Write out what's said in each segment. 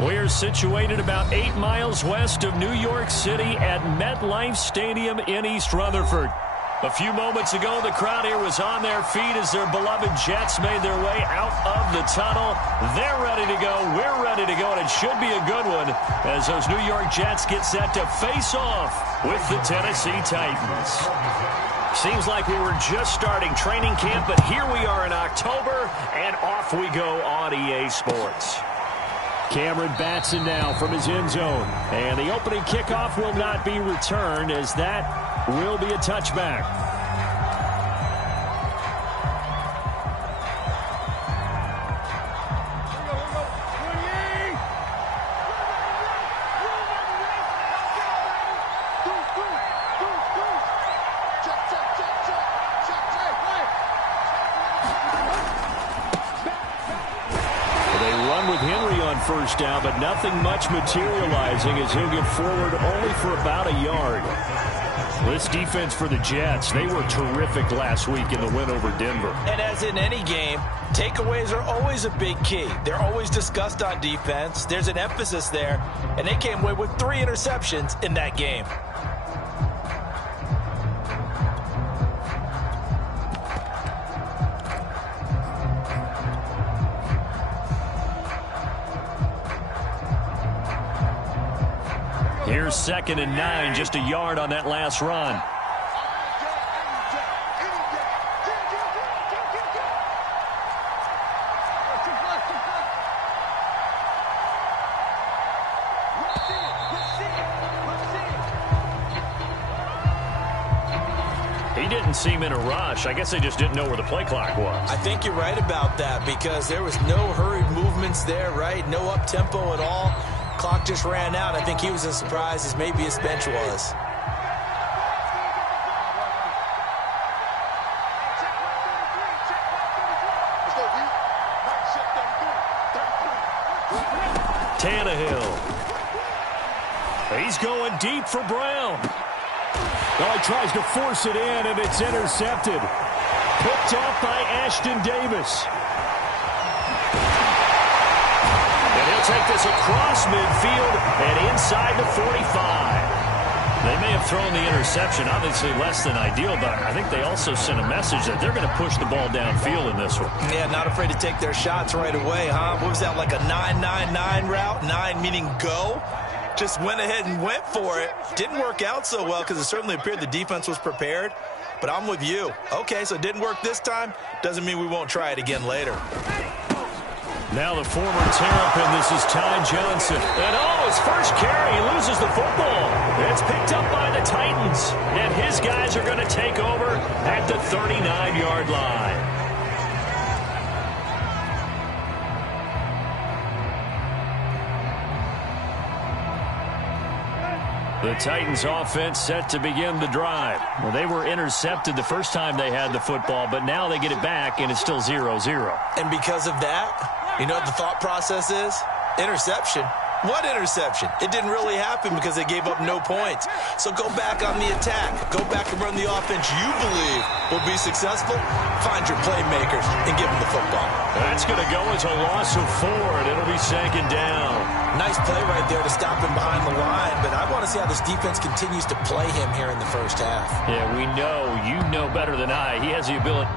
We're situated about 8 miles west of New York City at MetLife Stadium in East Rutherford. A few moments ago, the crowd here was on their feet as their beloved Jets made their way out of the tunnel. They're ready to go. We're ready to go, and it should be a good one as those New York Jets get set to face off with the Tennessee Titans. Seems like we were just starting training camp, but here we are in October, and off we go on EA Sports. Cameron Batson now from his end zone. And the opening kickoff will not be returned as that will be a touchback. First down, but nothing much materializing as he'll get forward only for about a yard. This defense for the Jets, they were terrific last week in the win over Denver. And as in any game, takeaways are always a big key. They're always discussed on defense. There's an emphasis there, and they came away with 3 interceptions in that game. Here's 2nd and 9, just a yard on that last run. He didn't seem in a rush. I guess they just didn't know where the play clock was. I think you're right about that because there was no hurried movements there, right? No up-tempo at all. Clock just ran out. I think he was as surprised as maybe his bench was. Tannehill. He's going deep for Brown. Oh, he tries to force it in, and it's intercepted. Picked off by Ashton Davis. Take this across midfield and inside the 45. They may have thrown the interception, obviously less than ideal, but I think they also sent a message that they're going to push the ball downfield in this one. Yeah, not afraid to take their shots right away, huh? What was that, like a 9-9-9 route? 9 meaning go? Just went ahead and went for it. Didn't work out so well because it certainly appeared the defense was prepared, but I'm with you. Okay, so it didn't work this time. Doesn't mean we won't try it again later. Now the former Terrapin, this is Ty Johnson. And his first carry, he loses the football. It's picked up by the Titans. And his guys are going to take over at the 39-yard line. The Titans offense set to begin the drive. Well, they were intercepted the first time they had the football, but now they get it back, and it's still 0-0. And because of that, you know what the thought process is? Interception. What interception? It didn't really happen because they gave up no points. So go back on the attack. Go back and run the offense you believe will be successful. Find your playmakers and give them the football. That's going to go as a loss of 4, and it'll be 2nd down. Nice play right there to stop him behind the line, but I want to see how this defense continues to play him here in the first half. Yeah, we know. You know better than I. He has the ability.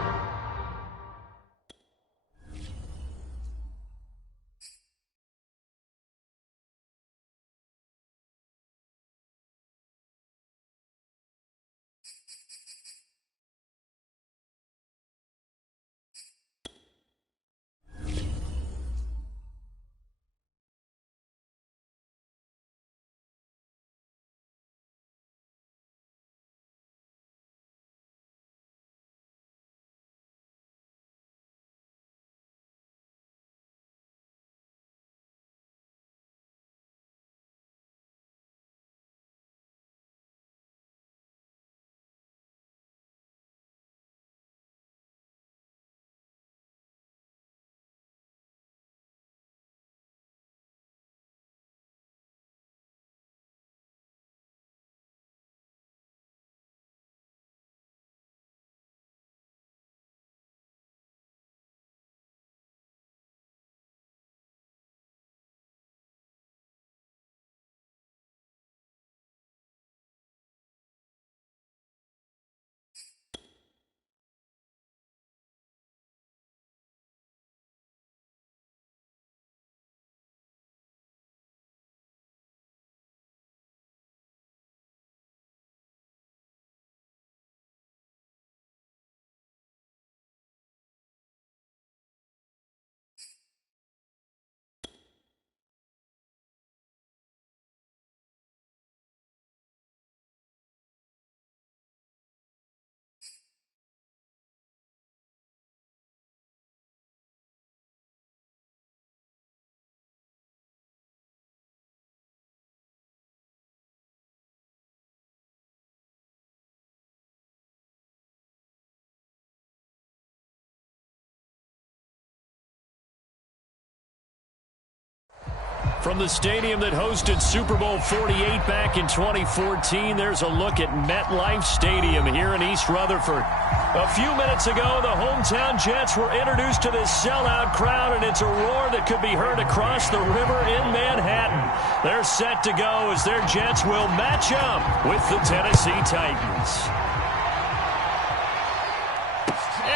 From the stadium that hosted Super Bowl 48 back in 2014, there's a look at MetLife Stadium here in East Rutherford. A few minutes ago, the hometown Jets were introduced to this sellout crowd, and it's a roar that could be heard across the river in Manhattan. They're set to go as their Jets will match up with the Tennessee Titans.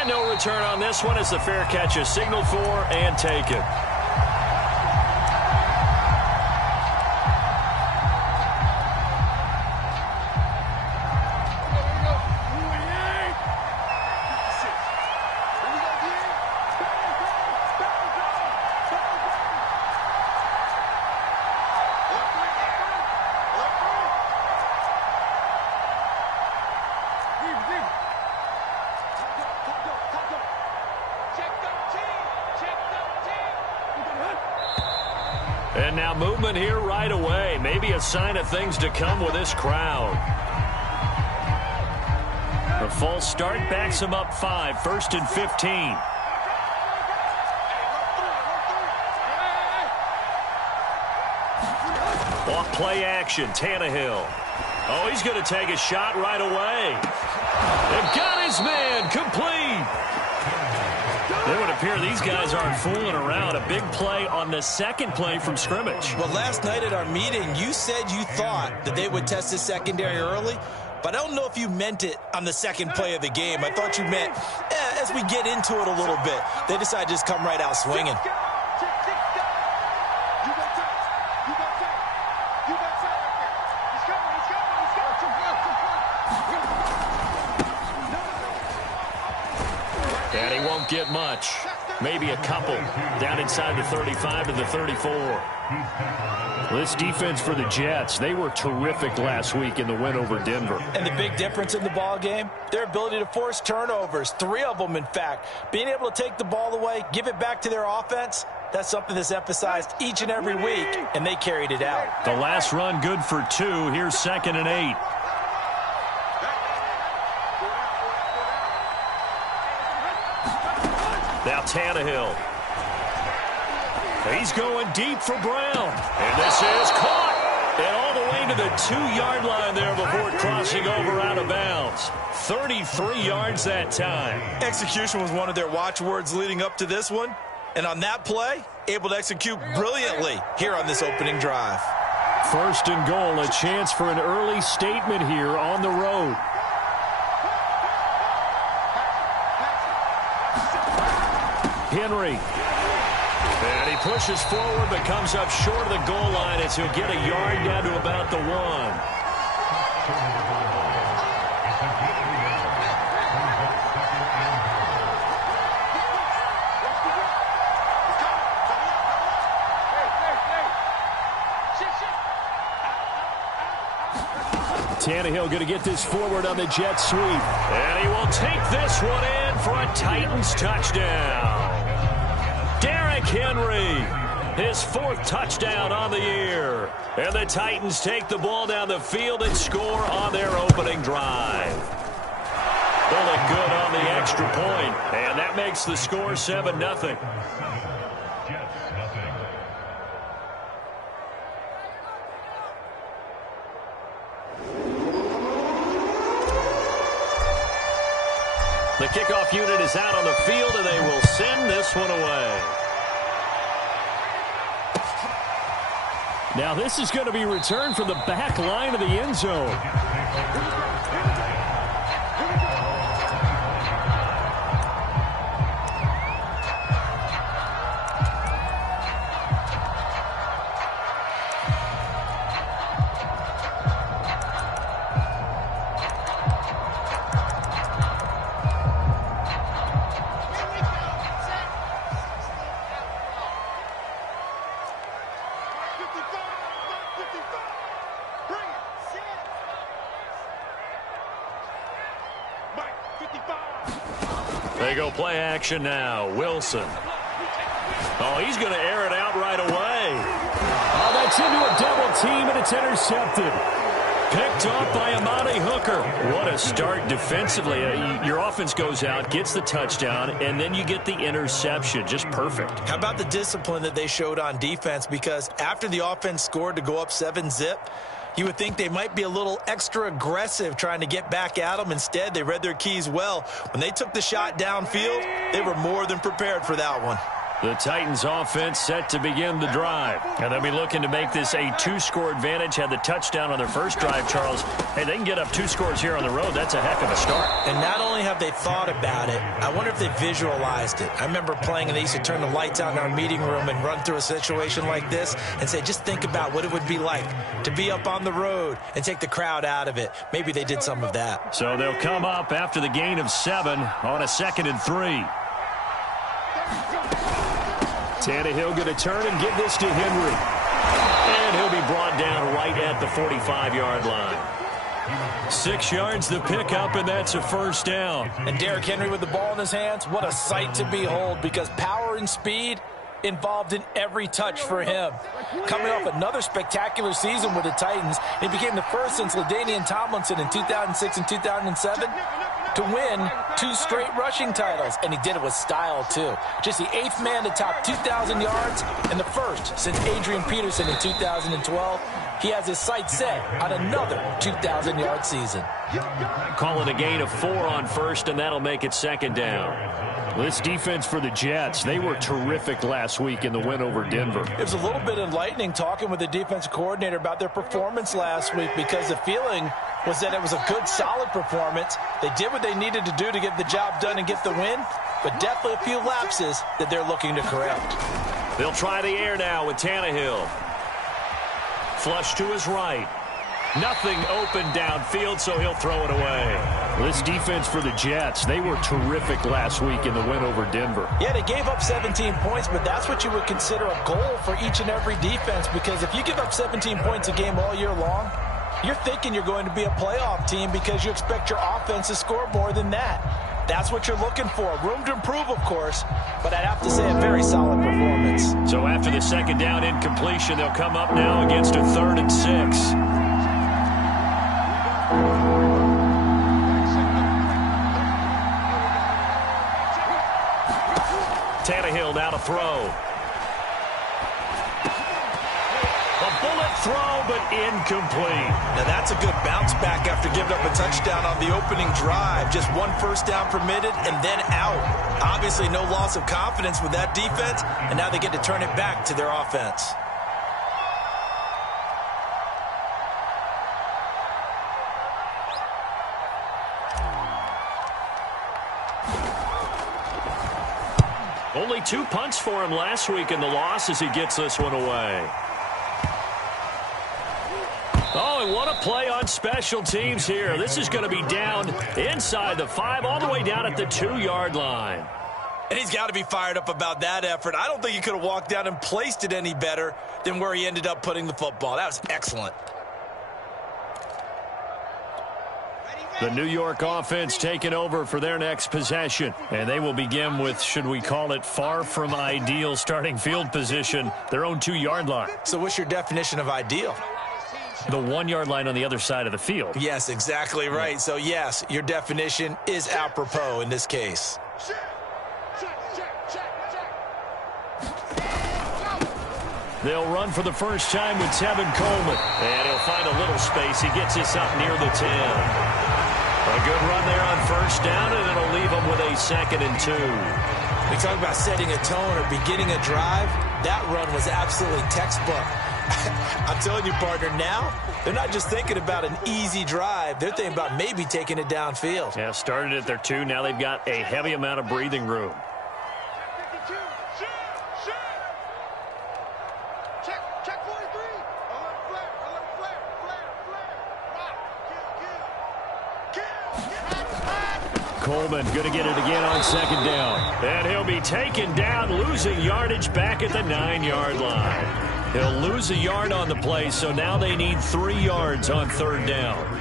And no return on this one as the fair catch is signaled for and taken. And now movement here right away. Maybe a sign of things to come with this crowd. The false start backs him up 5, 1st and 15. Off play action, Tannehill. Oh, he's going to take a shot right away. And got his man, complete. It would appear these guys aren't fooling around. A big play on the second play from scrimmage. Well, last night at our meeting, you said you thought that they would test the secondary early, but I don't know if you meant it on the second play of the game. I thought you meant, as we get into it a little bit, they decided to just come right out swinging. And he won't get much. Maybe a couple. Down inside the 35 to the 34. This defense for the Jets, they were terrific last week in the win over Denver. And the big difference in the ball game, their ability to force turnovers, 3 of them in fact. Being able to take the ball away, give it back to their offense, that's something that's emphasized each and every week, and they carried it out. The last run good for 2. Here's 2nd and 8. Now Tannehill. He's going deep for Brown. And this is caught. And all the way to the 2-yard line there before crossing over out of bounds. 33 yards that time. Execution was one of their watchwords leading up to this one. And on that play, able to execute brilliantly here on this opening drive. 1st and goal, a chance for an early statement here on the road. Henry. And he pushes forward but comes up short of the goal line as he'll get a yard down to about the 1. Tannehill going to get this forward on the jet sweep. And he will take this one in for a Titans touchdown. Derrick Henry, his 4th touchdown on the year. And the Titans take the ball down the field and score on their opening drive. They'll look good on the extra point. And that makes the score 7-0. The kickoff unit is out on the field, and they will send this one away. Now this is going to be returned from the back line of the end zone. They go play action now. Wilson. Oh, he's going to air it out right away. Oh, that's into a double team, and it's intercepted. Picked off by Amani Hooker. What a start defensively. Your offense goes out, gets the touchdown, and then you get the interception. Just perfect. How about the discipline that they showed on defense? Because after the offense scored to go up 7-zip, you would think they might be a little extra aggressive trying to get back at them. Instead, they read their keys well. When they took the shot downfield, they were more than prepared for that one. The Titans offense set to begin the drive. And they'll be looking to make this a 2-score advantage. Had the touchdown on their first drive, Charles. Hey, they can get up 2 scores here on the road. That's a heck of a start. And not only have they thought about it, I wonder if they visualized it. I remember playing and they used to turn the lights out in our meeting room and run through a situation like this and say, just think about what it would be like to be up on the road and take the crowd out of it. Maybe they did some of that. So they'll come up after the gain of 7 on a 2nd and 3. Tannehill going to turn and give this to Henry. And he'll be brought down right at the 45-yard line. 6 yards the pickup, and that's a first down. And Derrick Henry with the ball in his hands, what a sight to behold, because power and speed involved in every touch for him. Coming off another spectacular season with the Titans, he became the first since LaDainian Tomlinson in 2006 and 2007 to win 2 straight rushing titles, and he did it with style too. Just the 8th man to top 2,000 yards and the first since Adrian Peterson in 2012. He has his sights set on another 2,000-yard season. Call it a gain of 4 on first, and that'll make it 2nd down. This defense for the Jets, they were terrific last week in the win over Denver. It was a little bit enlightening talking with the defensive coordinator about their performance last week, because the feeling was that it was a good, solid performance. They did what they needed to do to get the job done and get the win, but definitely a few lapses that they're looking to correct. They'll try the air now with Tannehill. Flush to his right. Nothing open downfield, so he'll throw it away. This defense for the Jets, they were terrific last week in the win over Denver. Yeah, they gave up 17 points, but that's what you would consider a goal for each and every defense, because if you give up 17 points a game all year long, you're thinking you're going to be a playoff team because you expect your offense to score more than that. That's what you're looking for. Room to improve, of course, but I'd have to say a very solid performance. So after the 2nd down incompletion, they'll come up now against a 3rd and 6. Tannehill now to throw. A bullet throw, but incomplete. Now that's a good bounce back after giving up a touchdown on the opening drive. Just 1 first down permitted and then out. Obviously no loss of confidence with that defense, and now they get to turn it back to their offense. Only 2 punts for him last week in the loss as he gets this one away. Oh, and what a play on special teams here. This is going to be down inside the 5, all the way down at the 2-yard line. And he's got to be fired up about that effort. I don't think he could have walked down and placed it any better than where he ended up putting the football. That was excellent. The New York offense taking over for their next possession. And they will begin with, should we call it, far from ideal starting field position, their own 2-yard line. So what's your definition of ideal? The 1-yard line on the other side of the field. Yes, exactly right. So, yes, your definition is apropos in this case. They'll run for the first time with Tevin Coleman. And he'll find a little space. He gets this up near the 10. A good run there on first down, and it'll leave them with a 2nd and 2. We talk about setting a tone or beginning a drive. That run was absolutely textbook. I'm telling you, partner, now they're not just thinking about an easy drive. They're thinking about maybe taking it downfield. Yeah, started at their 2. Now they've got a heavy amount of breathing room. Coleman going to get it again on 2nd down. And he'll be taken down, losing yardage back at the 9-yard line. He'll lose a yard on the play, so now they need 3 yards on 3rd down.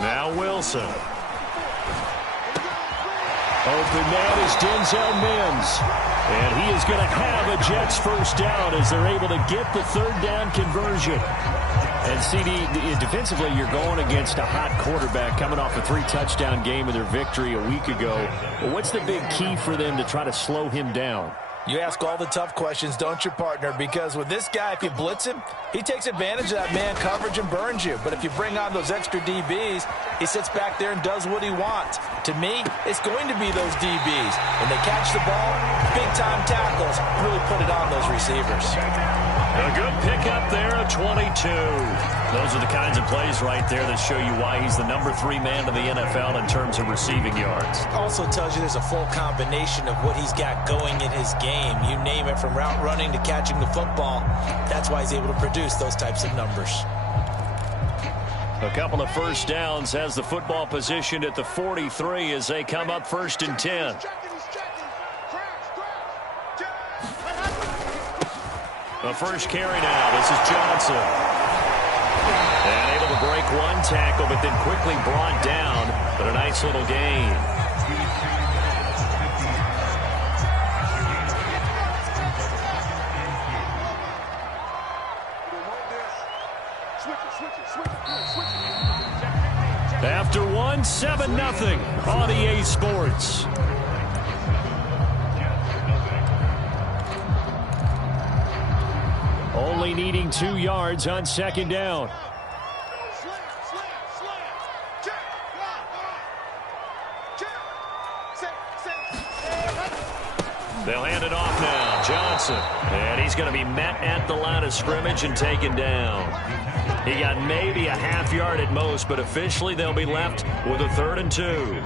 Now Wilson. Open man is Denzel Mims. And he is going to have a Jets first down as they're able to get the third down conversion. And CD, defensively, you're going against a hot quarterback coming off a 3-touchdown game in their victory a week ago. Well, what's the big key for them to try to slow him down? You ask all the tough questions, don't you, partner? Because with this guy, if you blitz him, he takes advantage of that man coverage and burns you. But if you bring on those extra DBs, he sits back there and does what he wants. To me, it's going to be those DBs. When they catch the ball, big-time tackles really put it on those receivers. A good pickup there at 22. Those are the kinds of plays right there that show you why he's the #3 man in the NFL in terms of receiving yards. Also tells you there's a full combination of what he's got going in his game. You name it, from route running to catching the football. That's why he's able to produce those types of numbers. A couple of first downs, has the football positioned at the 43 as they come up 1st and 10. The first carry now. This is Johnson. And able to break one tackle, but then quickly brought down. But a nice little gain. After one, 7-0 on EA Sports. Only needing 2 yards on 2nd down. They'll hand it off now. Johnson. And he's going to be met at the line of scrimmage and taken down. He got maybe a half yard at most, but officially they'll be left with a 3rd and 2.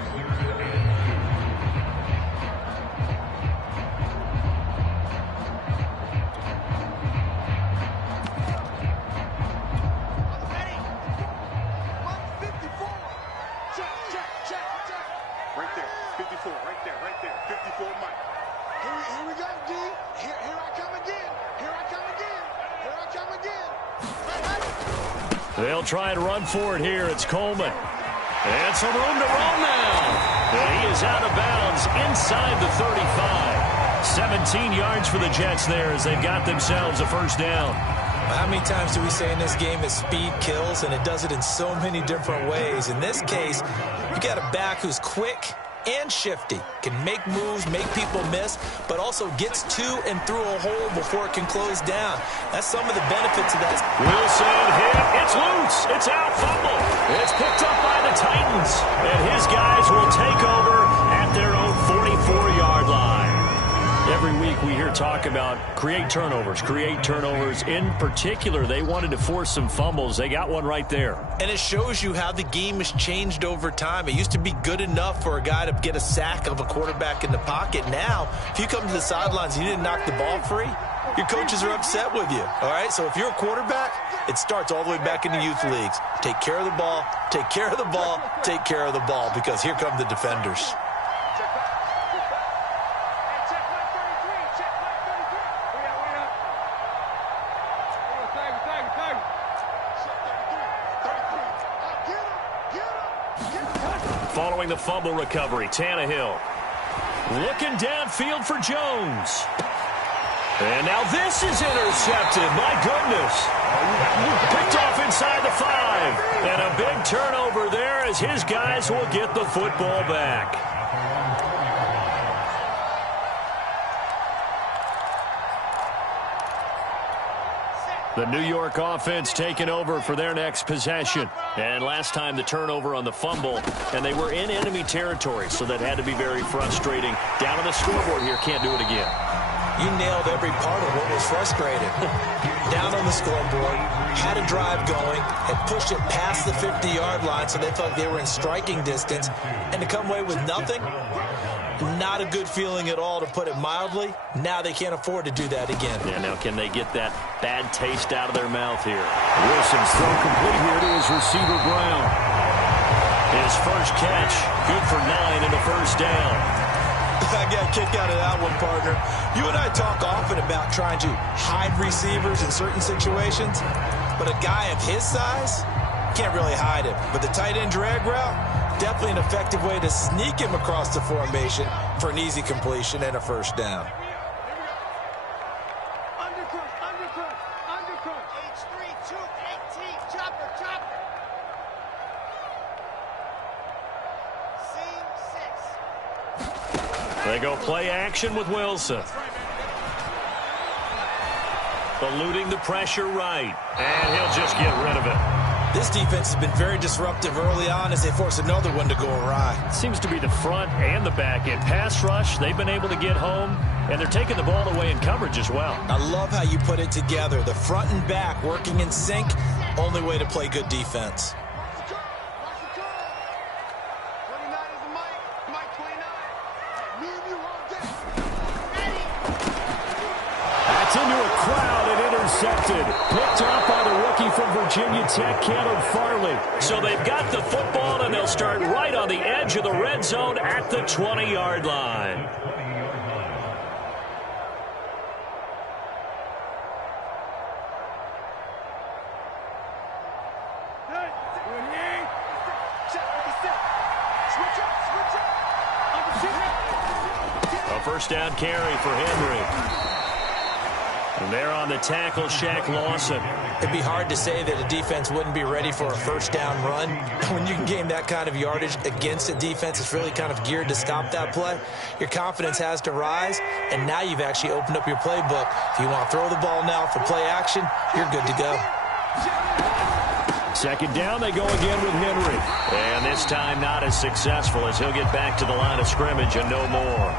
They'll try and run for it here. It's Coleman. And some room to roam now. And he is out of bounds inside the 35. 17 yards for the Jets there as they've got themselves a first down. How many times do we say in this game that speed kills, and it does it in so many different ways? In this case, you got a back who's quick and shifty, can make moves, make people miss, but also gets to and through a hole before it can close down. That's some of the benefits of that. Wilson hit. It's loose. It's out. Fumble. It's picked up by the Titans. And his guys will take over at their own 44-yard line. Every week we hear talk about create turnovers. In particular, they wanted to force some fumbles. They got one right there. And it shows you how the game has changed over time. It used to be good enough for a guy to get a sack of a quarterback in the pocket. Now, if you come to the sidelines and you didn't knock the ball free, your coaches are upset with you. All right, so if you're a quarterback, it starts all the way back in the youth leagues. Take care of the ball, take care of the ball, take care of the ball, because here come the defenders. Following the fumble recovery, Tannehill looking downfield for Jones. And now this is intercepted. My goodness. Picked off inside the 5. And a big turnover there as his guys will get the football back. The New York offense taking over for their next possession. And last time the turnover on the fumble, and they were in enemy territory, so that had to be very frustrating. Down on the scoreboard here, can't do it again. You nailed every part of what was frustrating. Down on the scoreboard, had a drive going, had pushed it past the 50-yard line, so they felt they were in striking distance, and to come away with nothing, not a good feeling at all, to put it mildly. Now they can't afford to do that again. Yeah, now can they get that bad taste out of their mouth here? Wilson's throw complete here to his receiver, Brown. His first catch, good for 9 in the first down. I got a kick out of that one, partner. You and I talk often about trying to hide receivers in certain situations, but a guy of his size, can't really hide him. But the tight end drag route, definitely an effective way to sneak him across the formation for an easy completion and a first down. They go play action with Wilson. Eluding the pressure right. And he'll just get rid of it. This defense has been very disruptive early on as they force another one to go awry. Seems to be the front and the back end. Pass rush, they've been able to get home, and they're taking the ball away in coverage as well. I love how you put it together. The front and back working in sync, only way to play good defense. That's into a crowd and intercepted. Picked off by the rookie from Virginia Tech, Caleb Farley. So they've got the football, and they'll start right on the edge of the red zone at the 20-yard line. A first down carry for Henry. And there on the tackle, Shaq Lawson. It'd be hard to say that a defense wouldn't be ready for a first down run. When you can gain that kind of yardage against a defense that's really kind of geared to stop that play, your confidence has to rise, and now you've actually opened up your playbook. If you want to throw the ball now for play action, you're good to go. Second down, they go again with Henry. And this time not as successful as he'll get back to the line of scrimmage and no more.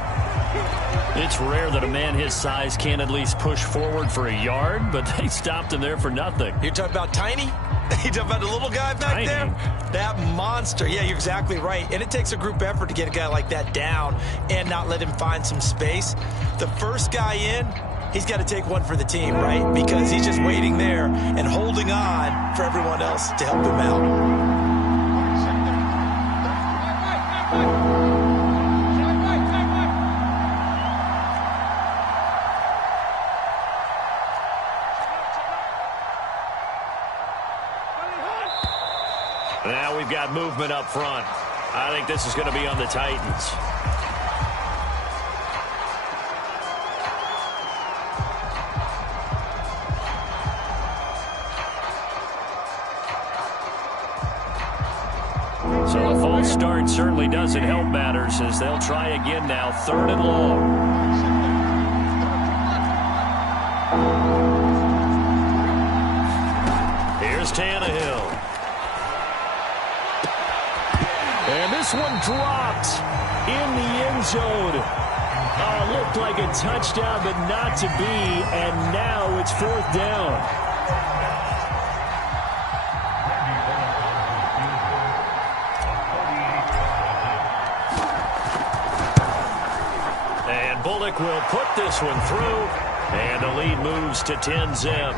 It's rare that a man his size can't at least push forward for a yard, but they stopped him there for nothing. You're talking about Tiny? You're talking about the little guy back there? That monster. Yeah, you're exactly right. And it takes a group effort to get a guy like that down and not let him find some space. The first guy in, he's got to take one for the team, right? Because he's just waiting there and holding on for everyone else to help him out. Now we've got movement up front. I think this is going to be on the Titans. So a false start certainly doesn't help matters as they'll try again now, 3rd and long. Here's Tannehill. And this one dropped in the end zone. Looked like a touchdown, but not to be. And now it's 4th down. And Bullock will put this one through. And the lead moves to 10-zip.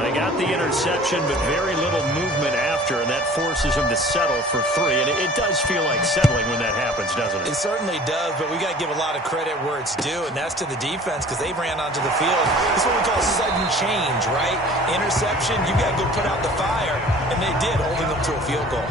They got the interception, but very little movement after, and that forces them to settle for 3. And it does feel like settling when that happens, doesn't it? It certainly does, but we got to give a lot of credit where it's due, and that's to the defense because they ran onto the field. This is what we call sudden change, right? Interception, you got to go put out the fire, and they did, holding them to a field goal.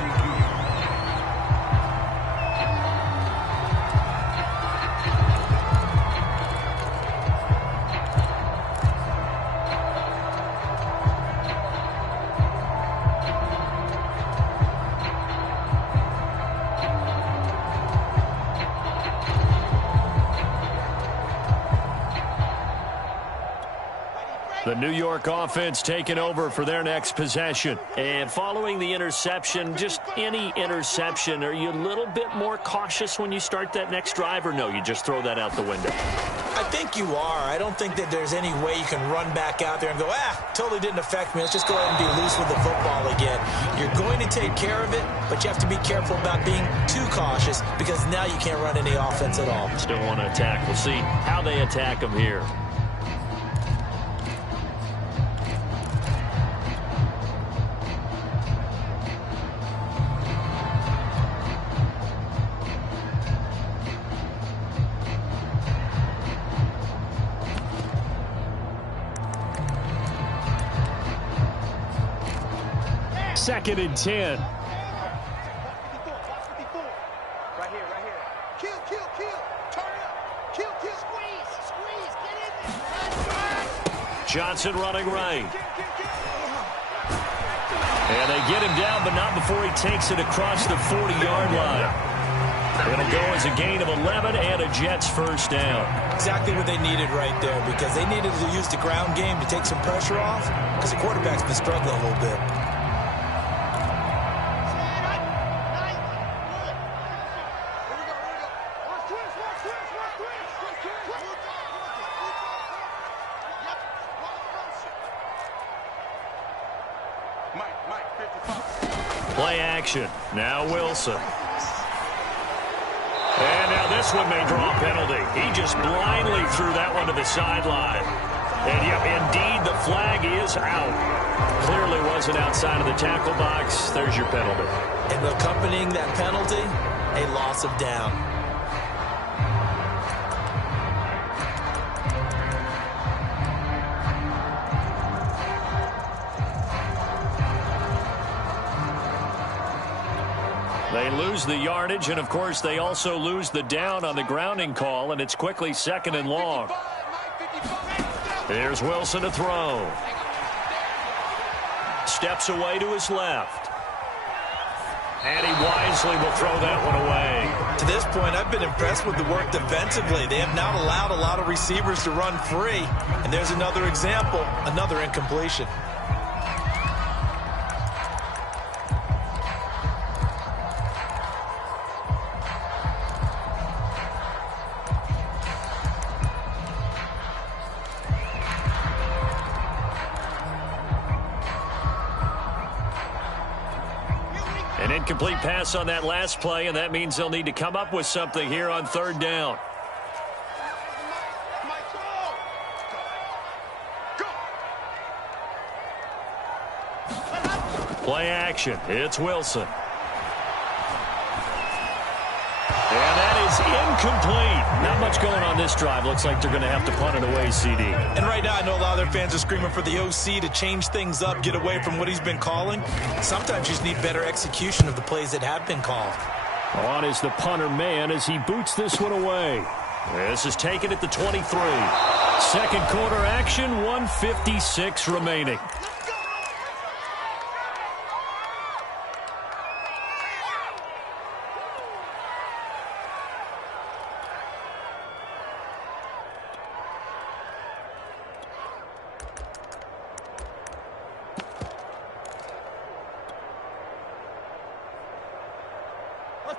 The New York offense taking over for their next possession. And following the interception, just any interception, are you a little bit more cautious when you start that next drive, or no, you just throw that out the window? I think you are. I don't think that there's any way you can run back out there and go, totally didn't affect me. Let's just go ahead and be loose with the football again. You're going to take care of it, but you have to be careful about being too cautious because now you can't run any offense at all. Still want to attack. We'll see how they attack them here. 2nd and 10. Right here. Kill. Turn it up. Kill. Squeeze. Get in there. Johnson running right. And they get him down, but not before he takes it across the 40-yard line. It'll go as a gain of 11 and a Jets first down. Exactly what they needed right there, because they needed to use the ground game to take some pressure off, because the quarterback's been struggling a little bit. Play action. Now Wilson. And now this one may draw a penalty. He just blindly threw that one to the sideline. And yep, indeed, the flag is out. Clearly wasn't outside of the tackle box. There's your penalty. And accompanying that penalty, a loss of down. They lose the yardage, and, of course, they also lose the down on the grounding call, and it's quickly 2nd and long. Here's Wilson to throw. Steps away to his left. And he wisely will throw that one away. To this point, I've been impressed with the work defensively. They have not allowed a lot of receivers to run free. And there's another example, another incompletion. An incomplete pass on that last play, and that means they'll need to come up with something here on 3rd down. Play action. It's Wilson. And that is incomplete. Not much going on this drive. Looks like they're going to have to punt it away, CD. And right now, I know a lot of their fans are screaming for the OC to change things up, get away from what he's been calling. Sometimes you just need better execution of the plays that have been called. On is the punter man as he boots this one away. This is taken at the 23. 2nd quarter action, 1:56 remaining.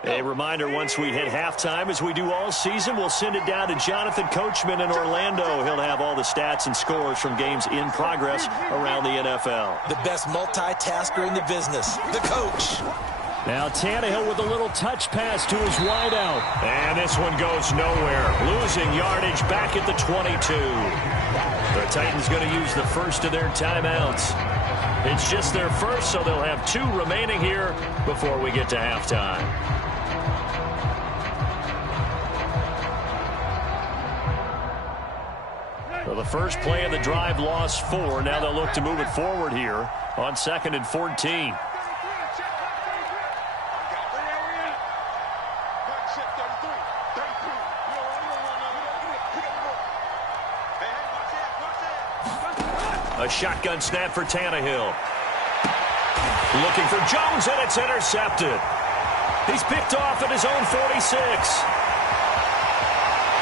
A reminder, once we hit halftime, as we do all season, we'll send it down to Jonathan Coachman in Orlando. He'll have all the stats and scores from games in progress around the NFL. The best multitasker in the business, the coach. Now Tannehill with a little touch pass to his wideout. And this one goes nowhere. Losing yardage back at the 22. The Titans going to use the first of their timeouts. It's just their first, so they'll have 2 remaining here before we get to halftime. So the first play of the drive lost 4. Now they'll look to move it forward here on 2nd and 14. A shotgun snap for Tannehill. Looking for Jones, and it's intercepted. He's picked off at his own 46.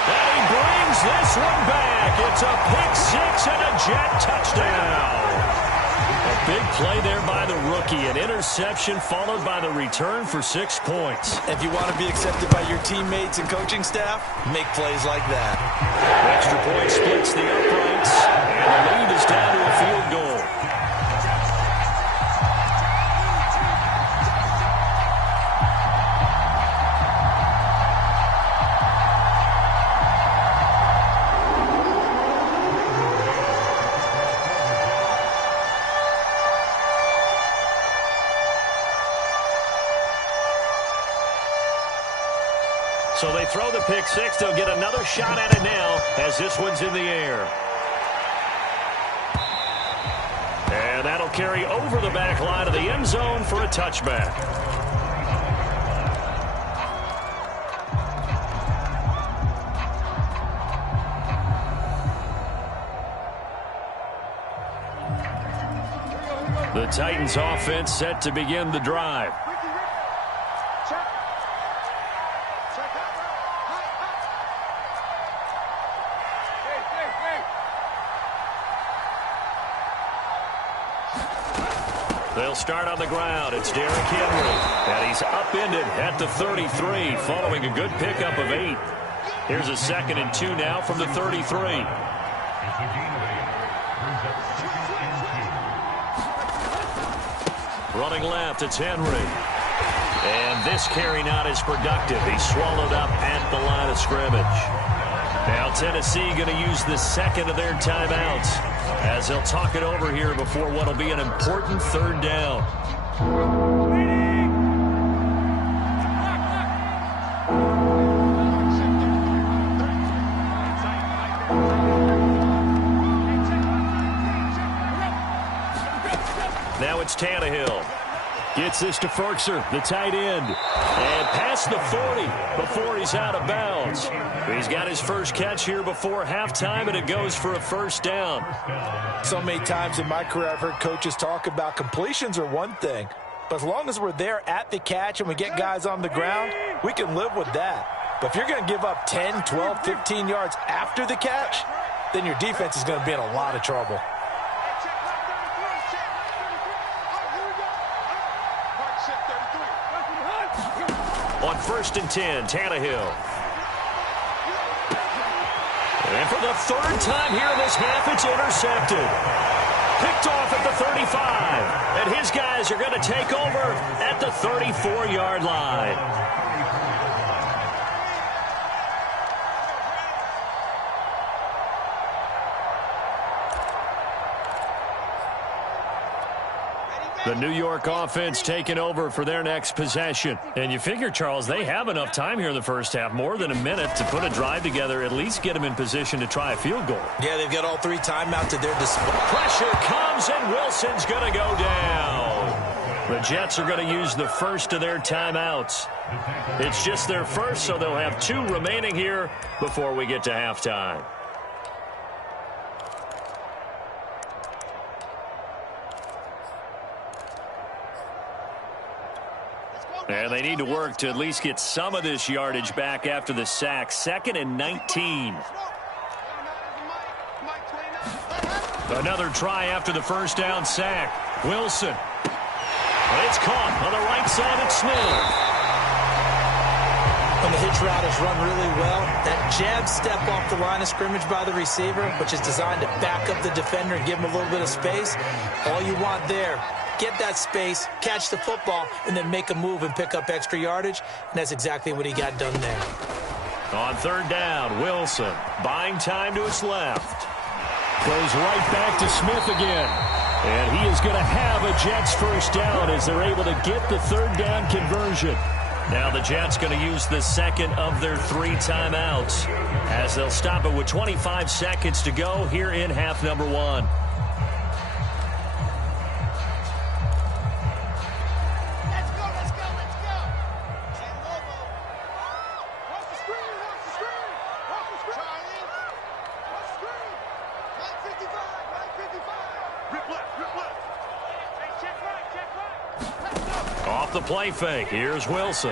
And he brings this one back. It's a pick 6 and a Jet touchdown. A big play there by the rookie. An interception followed by the return for 6 points. If you want to be accepted by your teammates and coaching staff, make plays like that. Extra point splits the uprights, and the lead is down to a field goal. So they throw the pick 6. They'll get another shot at it now as this one's in the air. And that'll carry over the back line of the end zone for a touchback. The Titans offense set to begin the drive. They'll start on the ground. It's Derrick Henry. And he's upended at the 33 following a good pickup of 8. Here's a 2nd and 2 now from the 33. Running left, it's Henry. And this carry not as productive. He's swallowed up at the line of scrimmage. Now Tennessee going to use the 2nd of their timeouts as they'll talk it over here before what will be an important 3rd down. Now it's Tannehill. Gets this to Ferkser, the tight end. And past the 40 before he's out of bounds. He's got his first catch here before halftime, and it goes for a 1st down. So many times in my career I've heard coaches talk about completions are one thing. But as long as we're there at the catch and we get guys on the ground, we can live with that. But if you're going to give up 10, 12, 15 yards after the catch, then your defense is going to be in a lot of trouble. On 1st and 10, Tannehill. And for the 3rd time here in this half, it's intercepted. Picked off at the 35. And his guys are going to take over at the 34-yard line. The New York offense taking over for their next possession. And you figure, Charles, they have enough time here in the first half, more than a minute, to put a drive together, at least get them in position to try a field goal. Yeah, they've got all 3 timeouts at their disposal. Pressure comes, and Wilson's going to go down. The Jets are going to use the 1st of their timeouts. It's just their first, so they'll have 2 remaining here before we get to halftime. And they need to work to at least get some of this yardage back after the sack. 2nd and 19. Another try after the 1st down sack. Wilson. It's caught on the right side of Smith. When the hitch route is run really well, that jab step off the line of scrimmage by the receiver, which is designed to back up the defender and give him a little bit of space, all you want there. Get that space, catch the football, and then make a move and pick up extra yardage. And that's exactly what he got done there. On 3rd down, Wilson buying time to his left. Goes right back to Smith again. And he is going to have a Jets 1st down as they're able to get the 3rd down conversion. Now the Jets going to use the 2nd of their 3 timeouts as they'll stop it with 25 seconds to go here in half number 1. Off the play fake. Here's Wilson.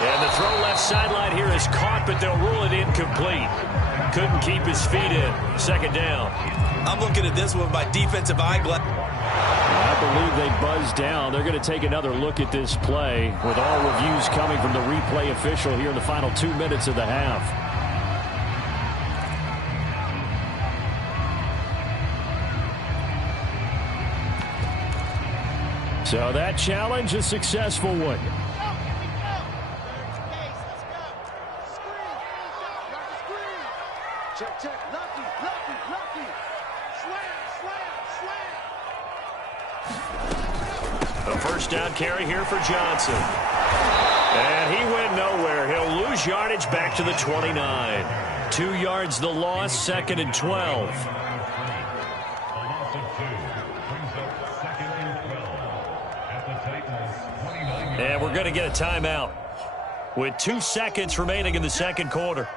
And the throw left sideline here is caught, but they'll rule it incomplete. Couldn't keep his feet in. 2nd down. I'm looking at this with my defensive eyeglass. I believe they buzzed down. They're going to take another look at this play with all reviews coming from the replay official here in the final 2 minutes of the half. So that challenge, a successful one. Check. Lucky. Slam. A 1st down carry here for Johnson. And he went nowhere. He'll lose yardage back to the 29. 2 yards the loss, 2nd and 12. And we're going to get a timeout with 2 seconds remaining in the second quarter.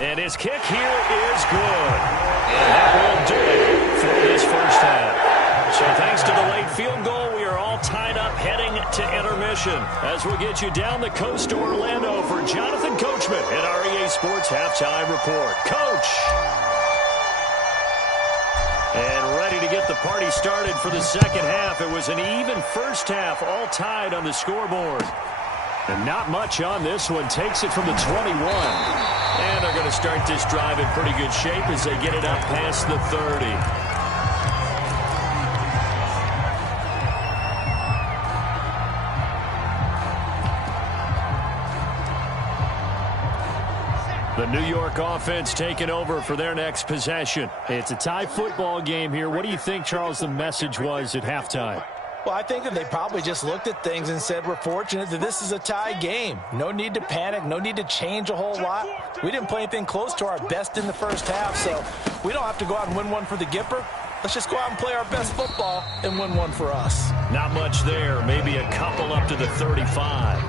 And his kick here is good. And that will do it for this first half. So thanks to the late field goal, we are all tied up heading to intermission. As we'll get you down the coast to Orlando for Jonathan Coachman at our EA Sports Halftime Report. Coach! And ready to get the party started for the second half. It was an even first half, all tied on the scoreboard. And not much on this one. Takes it from the 21. And they're going to start this drive in pretty good shape as they get it up past the 30. The New York offense taking over for their next possession. It's a tie football game here. What do you think, Charles, the message was at halftime? Well, I think that they probably just looked at things and said, we're fortunate that this is a tie game. No need to panic. No need to change a whole lot. We didn't play anything close to our best in the first half, so we don't have to go out and win one for the Gipper. Let's just go out and play our best football and win one for us. Not much there. Maybe a couple up to the 35.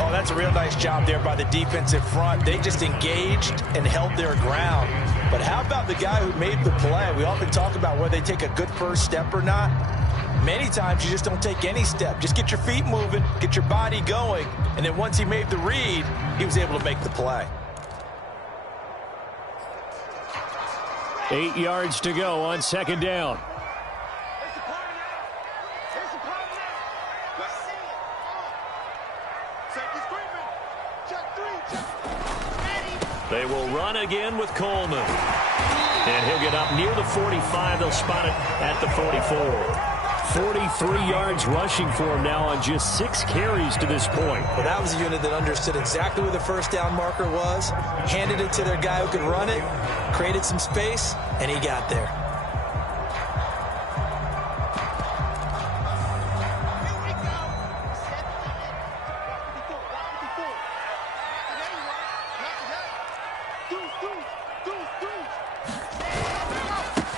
Oh, that's a real nice job there by the defensive front. They just engaged and held their ground. But how about the guy who made the play? We often talk about whether they take a good first step or not. Many times you just don't take any step. Just get your feet moving, get your body going, and then once he made the read, he was able to make the play. 8 yards to go on second down. They will run again with Coleman. And he'll get up near the 45. They'll spot it at the 44. 43 yards rushing for him now on just 6 carries to this point. Well, that was a unit that understood exactly where the first down marker was, handed it to their guy who could run it, created some space, and he got there.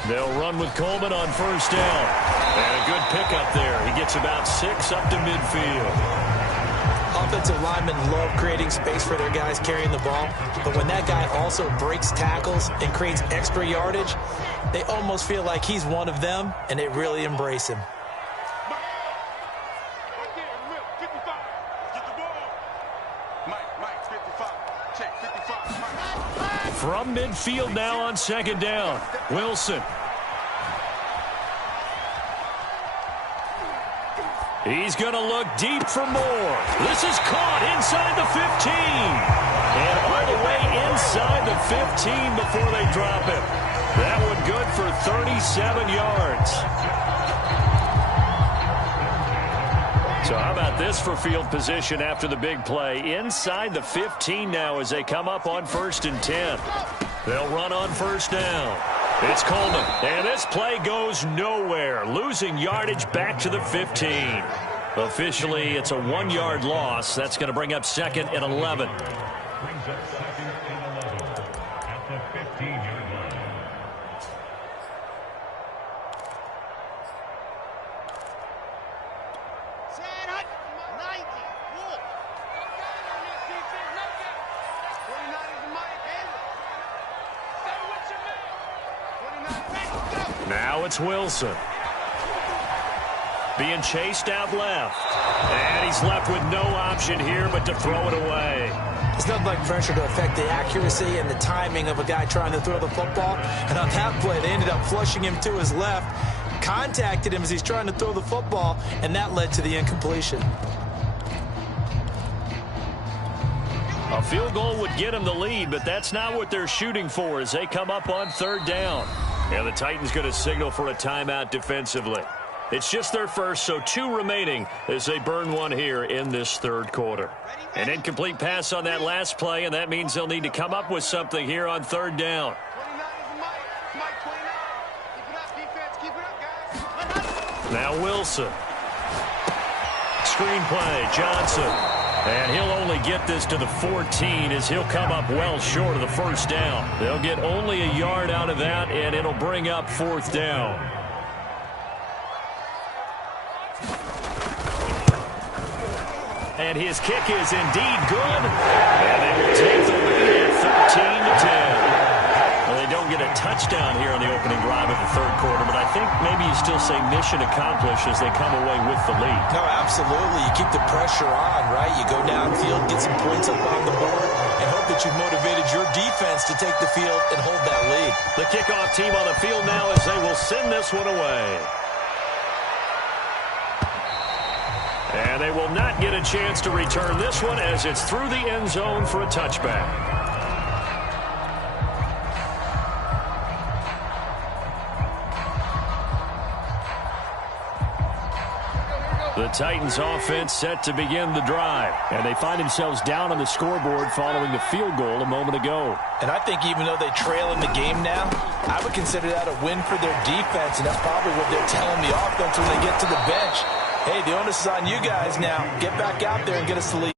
They'll run with Coleman on first down. And a good pickup there. He gets about 6 up to midfield. Offensive linemen love creating space for their guys carrying the ball, but when that guy also breaks tackles and creates extra yardage, they almost feel like he's one of them, and they really embrace him. From midfield now on second down, Wilson. He's going to look deep for more. This is caught inside the 15. And all the way inside the 15 before they drop it. That one good for 37 yards. So how about this for field position after the big play? Inside the 15 now as they come up on 1st and 10. They'll run on first down. It's Coleman, and this play goes nowhere. Losing yardage back to the 15. Officially, it's a 1-yard loss. That's going to bring up 2nd and 11. Brings up 2nd and 11 at the 15-yard line. Now it's Wilson. Being chased out left. And he's left with no option here but to throw it away. There's nothing like pressure to affect the accuracy and the timing of a guy trying to throw the football. And on that play, they ended up flushing him to his left, contacted him as he's trying to throw the football, and that led to the incompletion. A field goal would get them the lead, but that's not what they're shooting for as they come up on 3rd down. And the Titans going to signal for a timeout defensively. It's just their first, so 2 remaining as they burn one here in this 3rd quarter. An incomplete pass on that last play, and that means they'll need to come up with something here on 3rd down. Now Wilson. Screen play, Johnson. And he'll only get this to the 14 as he'll come up well short of the 1st down. They'll get only a yard out of that, and it'll bring up 4th down. And his kick is indeed good. And they will take the lead at 13-10. Well, they don't get a touchdown here on the opening drive of the 3rd quarter, but I think maybe you still say mission accomplished as they come away with the lead. No, absolutely. You keep the pressure on, right? You go downfield, get some points up on the board, and hope that you've motivated your defense to take the field and hold that lead. The kickoff team on the field now as they will send this one away. And they will not get a chance to return this one as it's through the end zone for a touchback. The Titans offense set to begin the drive. And they find themselves down on the scoreboard following the field goal a moment ago. And I think even though they trail in the game now, I would consider that a win for their defense, and that's probably what they're telling the offense when they get to the bench. Hey, the onus is on you guys now. Get back out there and get us the lead.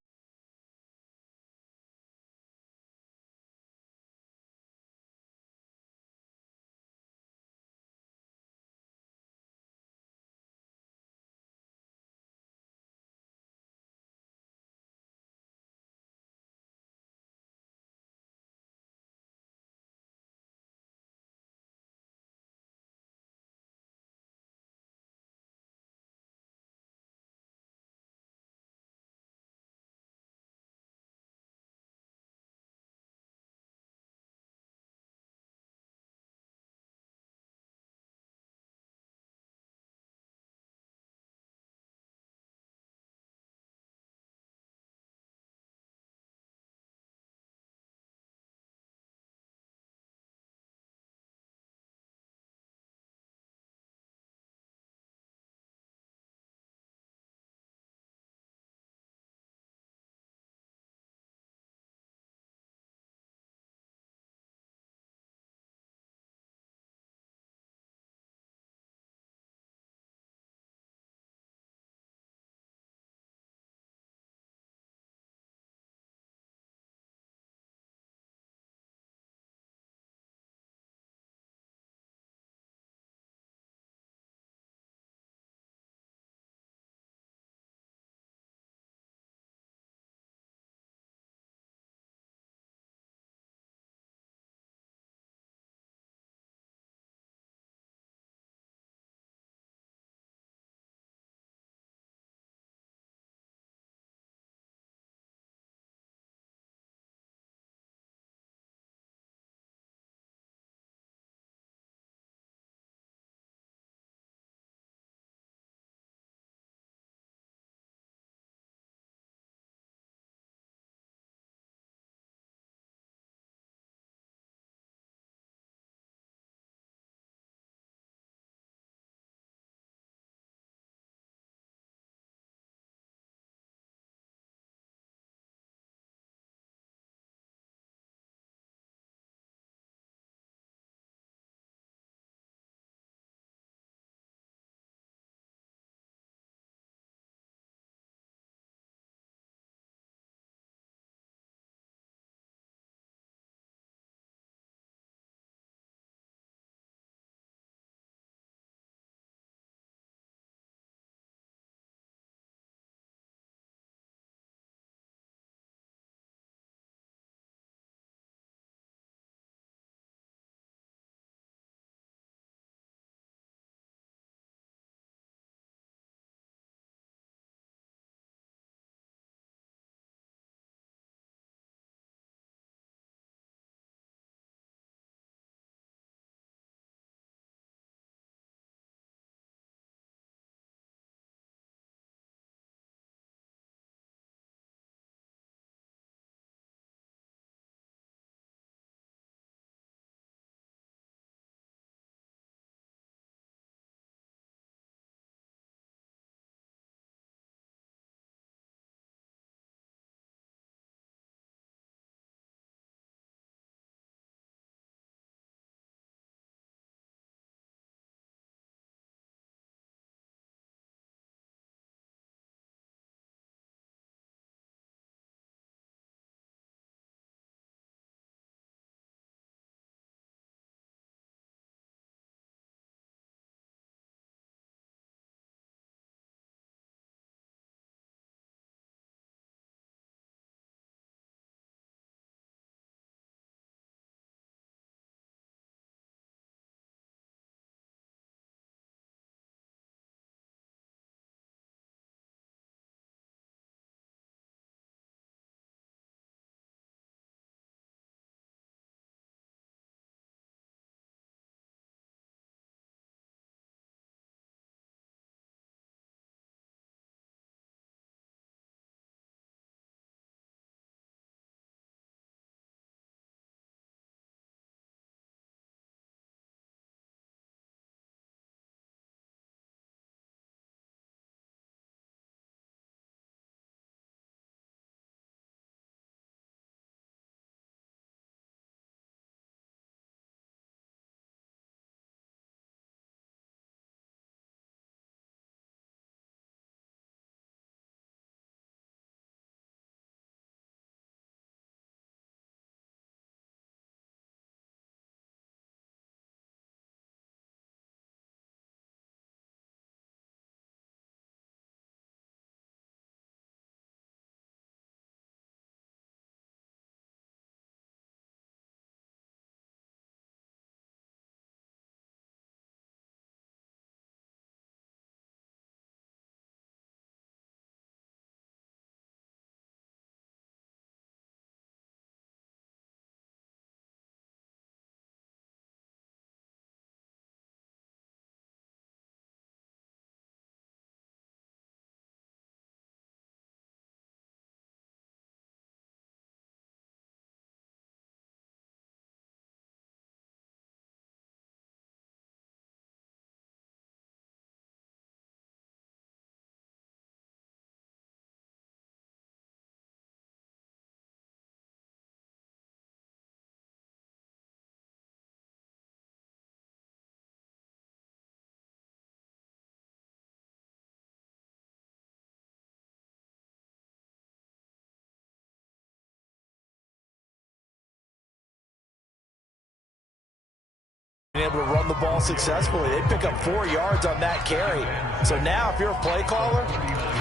able to run the ball successfully. They pick up 4 yards on that carry. So now if you're a play caller,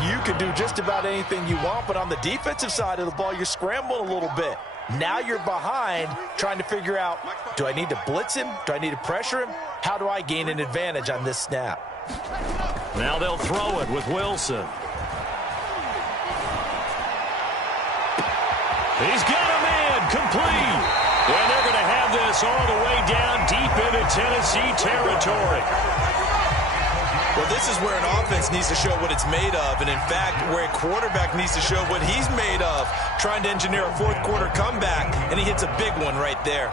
you can do just about anything you want, but on the defensive side of the ball, you're scrambling a little bit. Now you're behind trying to figure out, do I need to blitz him? Do I need to pressure him? How do I gain an advantage on this snap? Now they'll throw it with Wilson. He's got a man complete. And they're going to have this all the way down deep into Tennessee territory. Well, this is where an offense needs to show what it's made of. And, in fact, where a quarterback needs to show what he's made of, trying to engineer a fourth-quarter comeback, and he hits a big one right there.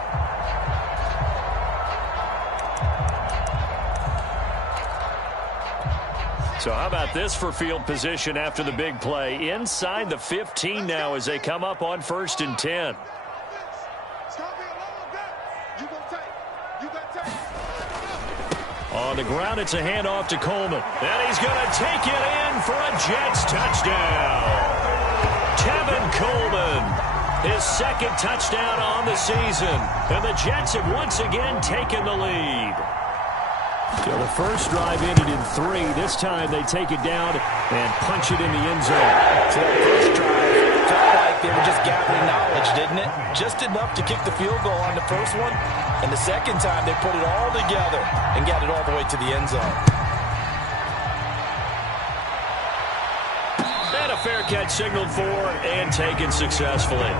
So how about this for field position after the big play? Inside the 15 now as they come up on 1st and 10. On the ground, it's a handoff to Coleman. And he's going to take it in for a Jets touchdown. Tevin Coleman, his 2nd touchdown on the season. And the Jets have once again taken the lead. So the first drive ended in 3. This time they take it down and punch it in the end zone. So that first drive felt like they were just gathering knowledge, didn't it? Just enough to kick the field goal on the first one. And the second time they put it all together and got it all the way to the end zone. And a fair catch signaled for and taken successfully.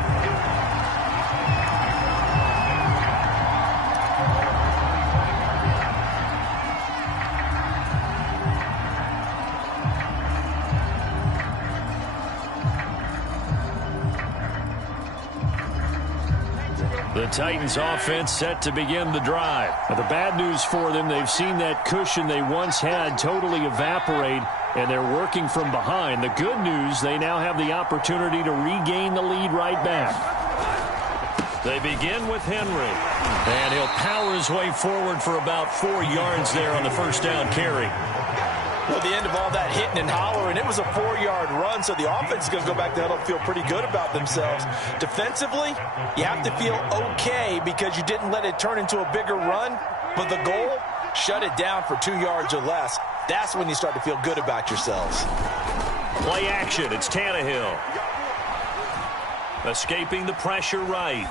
The Titans offense set to begin the drive. Now, the bad news for them, they've seen that cushion they once had totally evaporate, and they're working from behind. The good news, they now have the opportunity to regain the lead right back. They begin with Henry, and he'll power his way forward for about 4 yards there on the first down carry. Well, the end of all that hitting and hollering, it was a 4-yard run, so the offense is going to go back to huddle and feel pretty good about themselves. Defensively, you have to feel okay because you didn't let it turn into a bigger run, but the goal, shut it down for 2 yards or less. That's when you start to feel good about yourselves. Play action, it's Tannehill. Escaping the pressure right.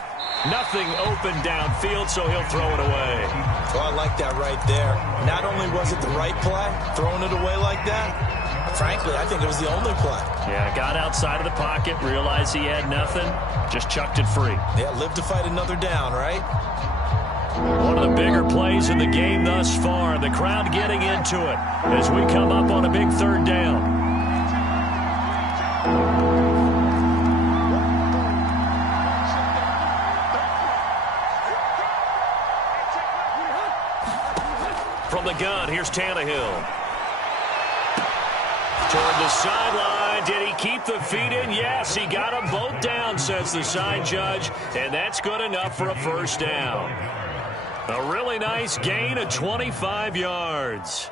Nothing open downfield, so he'll throw it away. Well, I like that right there. Not only was it the right play, throwing it away like that, frankly, I think it was the only play. Yeah, got outside of the pocket, realized he had nothing, just chucked it free. Yeah, live to fight another down, right? One of the bigger plays in the game thus far. The crowd getting into it as we come up on a big 3rd down. From the gun, here's Tannehill. Toward the sideline. Did he keep the feet in? Yes, he got them both down, says the side judge, and that's good enough for a first down. A really nice gain of 25 yards.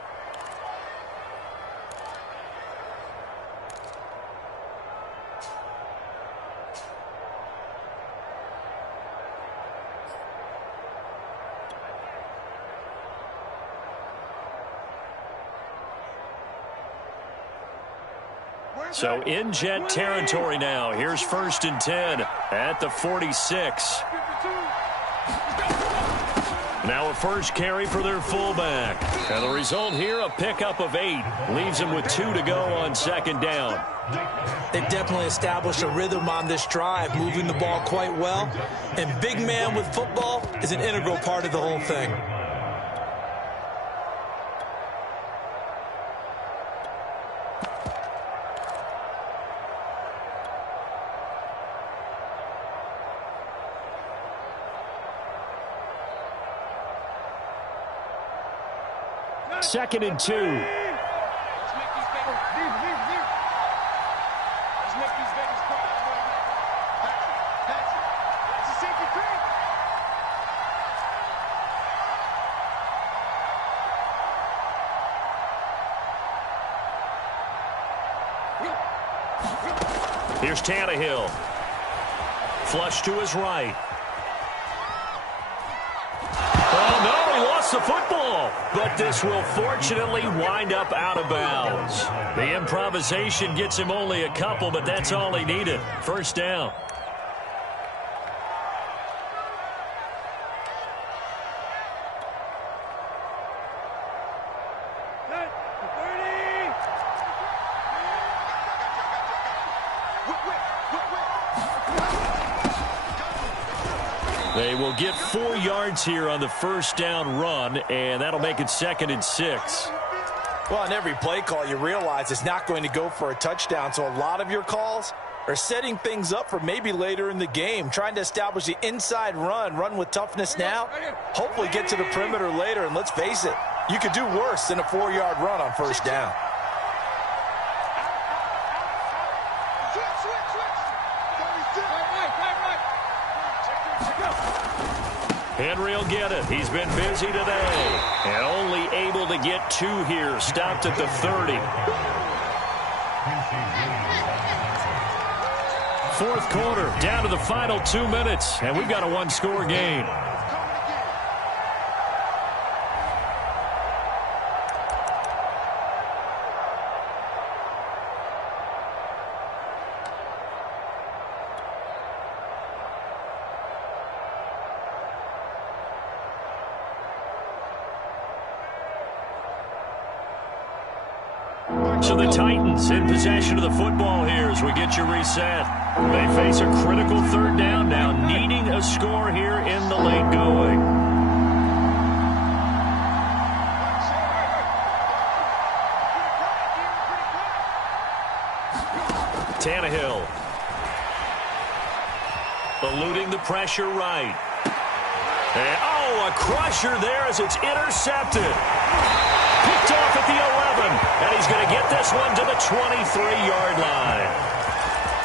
So in Jet territory now. Here's 1st and 10 at the 46. Now a first carry for their fullback. And the result here, a pickup of 8. Leaves them with 2 to go on 2nd down. They've definitely established a rhythm on this drive, moving the ball quite well. And big man with football is an integral part of the whole thing. Second and 2. Here's Tannehill. Flush to his right. Oh, no, he lost gets the football, but this will fortunately wind up out of bounds. The improvisation gets him only a couple, but that's all he needed. First down. They will get 4 yards here on the first down run, and that'll make it 2nd and 6. Well, on every play call, you realize it's not going to go for a touchdown, so a lot of your calls are setting things up for maybe later in the game, trying to establish the inside run with toughness now, hopefully get to the perimeter later, and let's face it, you could do worse than a 4-yard run on first down. Henry will get it. He's been busy today. And only able to get 2 here. Stopped at the 30. 4th quarter, down to the final 2 minutes. And we've got a 1-score game. So the Titans in possession of the football here as we get you reset. They face a critical 3rd down now, needing a score here in the late going. Tannehill. Eluding the pressure right. And, a crusher there as it's intercepted. Picked off at the 11, and he's going to get this one to the 23-yard line.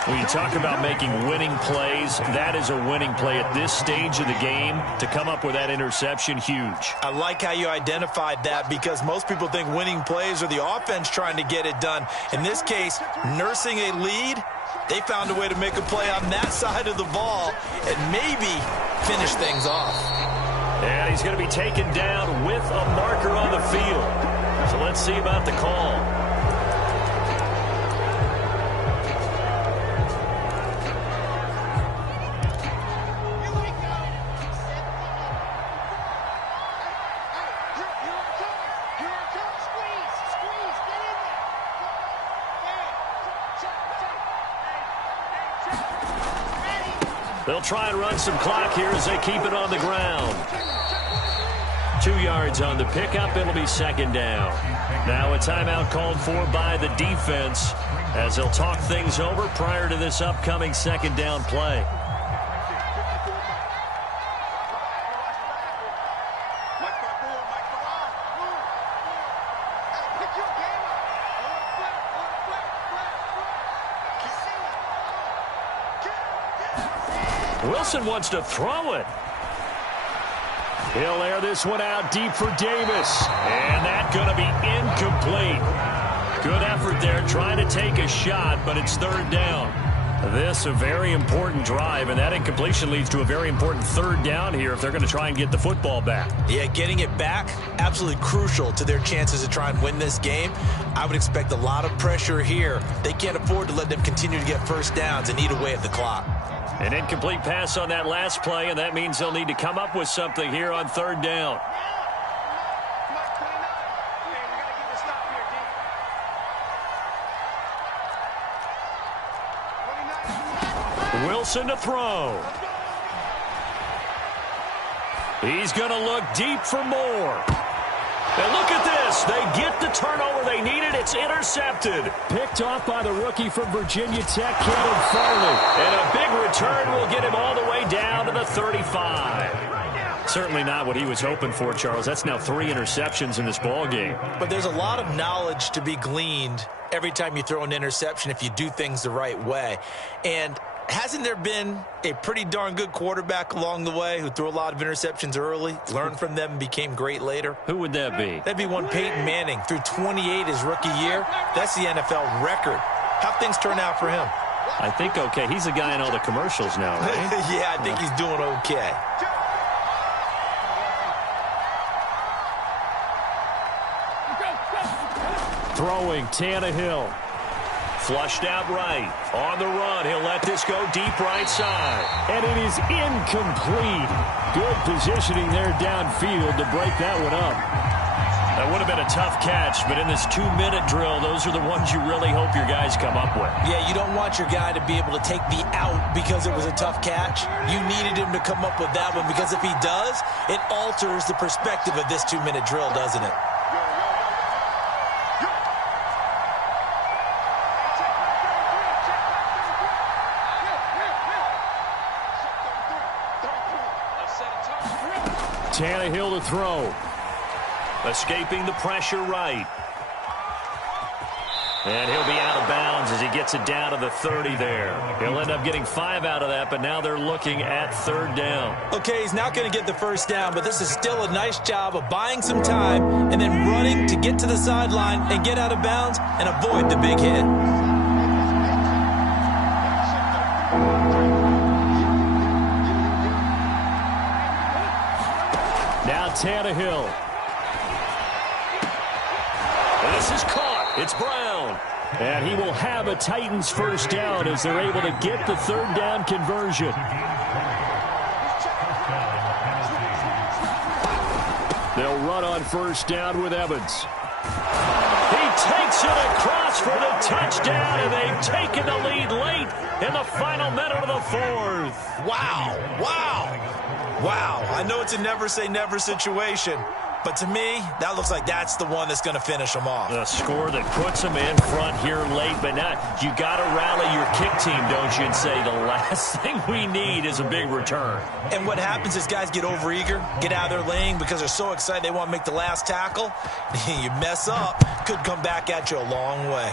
When you talk about making winning plays, that is a winning play at this stage of the game. To come up with that interception, huge. I like how you identified that because most people think winning plays are the offense trying to get it done. In this case, nursing a lead, they found a way to make a play on that side of the ball and maybe finish things off. And he's going to be taken down with a marker on the field. So let's see about the call. They'll try and run some clock here as they keep it on the ground. 2 yards on the pickup. It'll be 2nd down. Now a timeout called for by the defense as they'll talk things over prior to this upcoming 2nd down play. Wilson wants to throw it. He'll air this one out deep for Davis. And that's going to be incomplete. Good effort there trying to take a shot, but it's 3rd down. This a very important drive, and that incompletion leads to a very important 3rd down here if they're going to try and get the football back. Yeah, getting it back, absolutely crucial to their chances to try and win this game. I would expect a lot of pressure here. They can't afford to let them continue to get first downs and eat away at the clock. An incomplete pass on that last play, and that means they'll need to come up with something here on 3rd down. Wilson to throw. He's going to look deep for more. And look at this. They get the turnover they needed. It's intercepted. Picked off by the rookie from Virginia Tech, Caleb Farley. And a big return will get him all the way down to the 35. Certainly not what he was hoping for, Charles. That's now 3 interceptions in this ball game. But there's a lot of knowledge to be gleaned every time you throw an interception if you do things the right way. And hasn't there been a pretty darn good quarterback along the way who threw a lot of interceptions early, learned from them, and became great later? Who would that be? That'd be one Peyton Manning. Threw 28 his rookie year. That's the NFL record. How'd things turn out for him? I think okay. He's the guy in all the commercials now, right? Yeah, I think he's doing okay. Throwing, Tannehill. Flushed out right. On the run, he'll let this go deep right side. And it is incomplete. Good positioning there downfield to break that one up. That would have been a tough catch, but in this 2-minute drill, those are the ones you really hope your guys come up with. Yeah, you don't want your guy to be able to take the out because it was a tough catch. You needed him to come up with that one because if he does, it alters the perspective of this 2-minute drill, doesn't it? Tannehill to throw. Escaping the pressure right. And he'll be out of bounds as he gets it down to the 30 there. He'll end up getting 5 out of that, but now they're looking at 3rd down. Okay, he's not going to get the 1st down, but this is still a nice job of buying some time and then running to get to the sideline and get out of bounds and avoid the big hit. Now Tannehill. This is caught. It's Brown. And he will have a Titans 1st down as they're able to get the 3rd down conversion. They'll run on 1st down with Evans. He takes it across for the touchdown, and they've taken the lead late in the final minute of the 4th. Wow. Wow. I know it's a never say never situation, but to me, that looks like that's the one that's going to finish them off. A score that puts them in front here late, but now you got to rally your kick team, don't you, and say the last thing we need is a big return. And what happens is guys get overeager, get out of their lane because they're so excited they want to make the last tackle. You mess up, could come back at you a long way.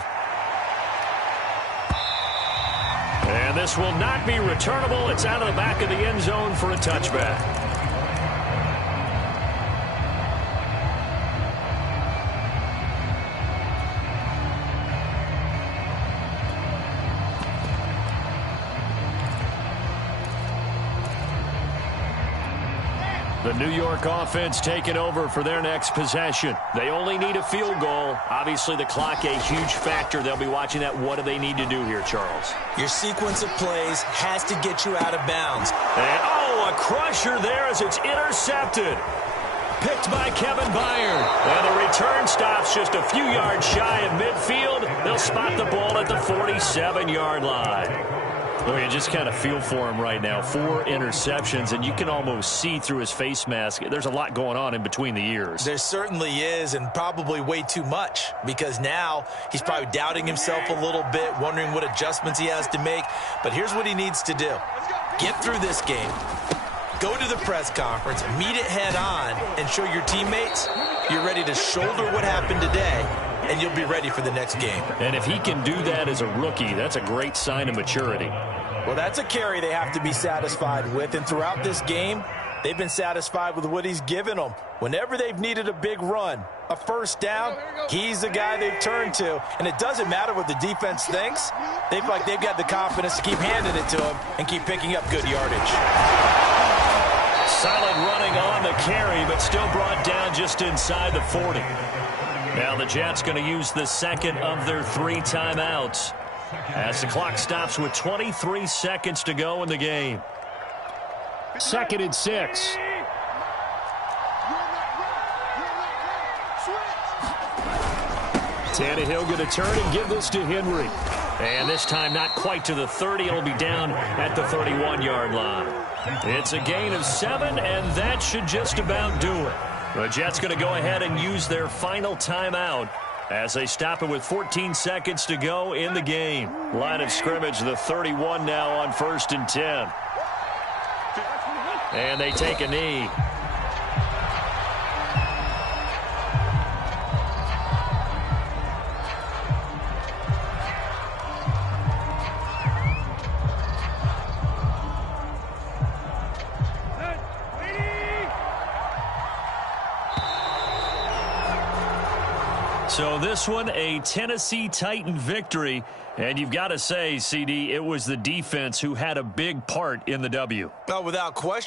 And this will not be returnable. It's out of the back of the end zone for a touchback. The New York offense taking over for their next possession. They only need a field goal. Obviously, the clock a huge factor. They'll be watching that. What do they need to do here, Charles? Your sequence of plays has to get you out of bounds. And, a crusher there as it's intercepted. Picked by Kevin Byard. And the return stops just a few yards shy of midfield. They'll spot the ball at the 47-yard line. Well, you just kind of feel for him right now. 4 interceptions, and you can almost see through his face mask. There's a lot going on in between the ears. There certainly is, and probably way too much, because now he's probably doubting himself a little bit, wondering what adjustments he has to make. But here's what he needs to do. Get through this game. Go to the press conference, meet it head on, and show your teammates you're ready to shoulder what happened today, and you'll be ready for the next game. And if he can do that as a rookie, that's a great sign of maturity. Well, that's a carry they have to be satisfied with, and throughout this game, they've been satisfied with what he's given them. Whenever they've needed a big run, a 1st down, he's the guy they've turned to. And it doesn't matter what the defense thinks. They feel like they've got the confidence to keep handing it to him and keep picking up good yardage. Solid running on the carry, but still brought down just inside the 40. Now the Jets going to use the 2nd of their 3 timeouts as the clock stops with 23 seconds to go in the game. 2nd and 6. Tannehill going to turn and give this to Henry. And this time not quite to the 30. It'll be down at the 31-yard line. It's a gain of 7, and that should just about do it. The Jets going to go ahead and use their final timeout as they stop it with 14 seconds to go in the game. Line of scrimmage, the 31 now on 1st and 10. And they take a knee. So this one, a Tennessee Titan victory. And you've got to say, CD, it was the defense who had a big part in the W. Oh, without question.